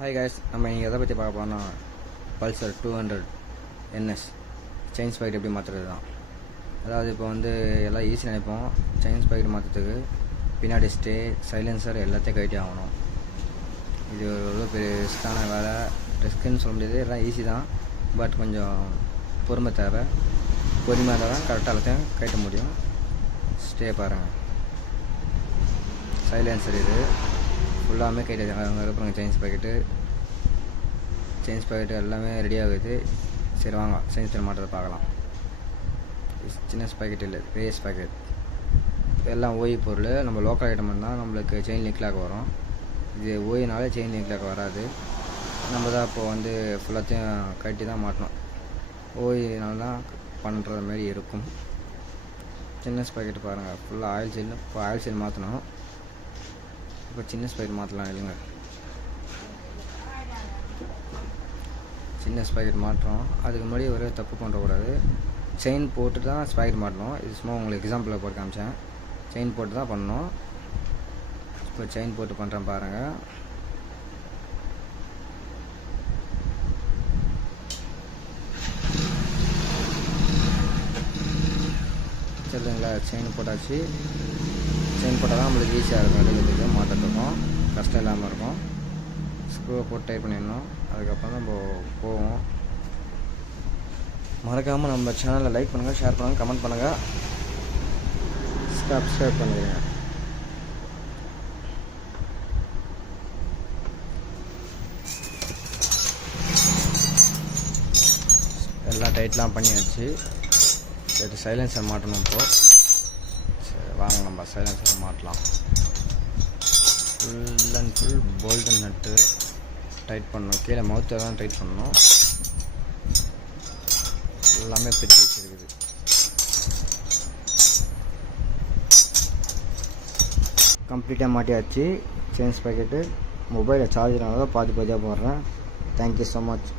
Hi guys, நம்ம இங்கே எதை பற்றி பார்க்க போகிறோம்னா பல்சர் 200 NS செயின் ஸ்பாக்கெட் எப்படி மாற்றுறது தான். அதாவது இப்போ வந்து எல்லாம் ஈஸி நினைப்போம். செயின் ஸ்பாக்கெட் மாற்றுறதுக்கு பின்னாடி ஸ்டே சைலன்சர் எல்லாத்தையும் கழட்டி ஆகணும். இது எவ்வளோ பெரிய ரிஸ்க்கான வேலை. ரிஸ்க்குன்னு சொல்ல முடியாது, எல்லாம் ஈஸி தான். பட் கொஞ்சம் பொறுமை தேவை. பொறுமையாக தான் கரெக்டாக எல்லாத்தையும் கழட்ட முடியும். ஸ்டே பாருங்கள், சைலன்சர் இது ஃபுல்லாமே கழட்டி அங்கே இருப்பாங்க. செயின் ஸ்பாக்கெட்டு எல்லாமே ரெடி ஆகுது. சரி வாங்க செயின் மாட்டுறதை பார்க்கலாம். சின்ன ஸ்பாக்கெட் இல்லை, பெரிய ஸ்பாக்கெட். எல்லாம் ஓய் பொருள். நம்ம லோக்கல் ஐட்டம் தான் நம்மளுக்கு செயின் லிங்க் லாக் வரும். இது ஓயினாலே செயின் லிங்க் லாக் வராது. நம்ம தான் இப்போது வந்து ஃபுல்லாத்தையும் கட்டி தான் மாட்டணும். ஓயினால தான் பண்ணுற மாதிரி இருக்கும். சின்ன ஸ்பாக்கெட் பாருங்கள், ஃபுல்லாக ஆயில் செயின். இப்போ ஆயில் செயின் மாற்றணும். இப்போ சின்ன ஸ்பாக்கெட் மாற்றலாம் இல்லைங்க. சின்ன ஸ்பாக்கெட் மாட்டுறோம். அதுக்கு முன்னாடி ஒரே தப்பு பண்ணுறக்கூடாது. செயின் போட்டு தான் ஸ்பாக்கெட் மாட்டணும். இது சும்மா உங்களுக்கு எக்ஸாம்பிளில் போட்டு காமிச்சேன். செயின் போட்டு தான் பண்ணணும். இப்போ செயின் போட்டு பண்ணுறேன் பாருங்கள். சரிங்களா, செயின் போட்டாச்சு. செயின் போட்டால் தான் நம்மளுக்கு ஈஸியாக இருக்கும். எடுக்கிறதுக்கு மாட்டுறதுக்கும் கஷ்டம் இல்லாமல் இருக்கும். ஸ்க்ரூவை போட்டு டைப் பண்ணிடணும். அதுக்கப்புறம் தான் நம்ம போவோம். மறக்காமல் நம்ம சேனலை லைக் பண்ணுங்கள், ஷேர் பண்ணுங்கள், கமெண்ட் பண்ணுங்கள், சப்ஸ்கிரைப் பண்ணிடுங்க. எல்லாம் டைட்லாம் பண்ணியாச்சு. சரி, சைலன்சர் மாட்டணும். இப்போது சரி வாங்க நம்ம சைலன்சர் மாட்டலாம். Full and full bolt nut tight பண்ணணும். கீழே மவுத்தை தான் டைட் பண்ணணும். எல்லாமே பிரித்து வச்சுருக்குது. கம்ப்ளீட்டாக மாட்டியாச்சு செயின் ஸ்பாக்கெட்டு. மொபைலை சார்ஜர்னால தான் பாதியாக போடுறேன். Thank you so much.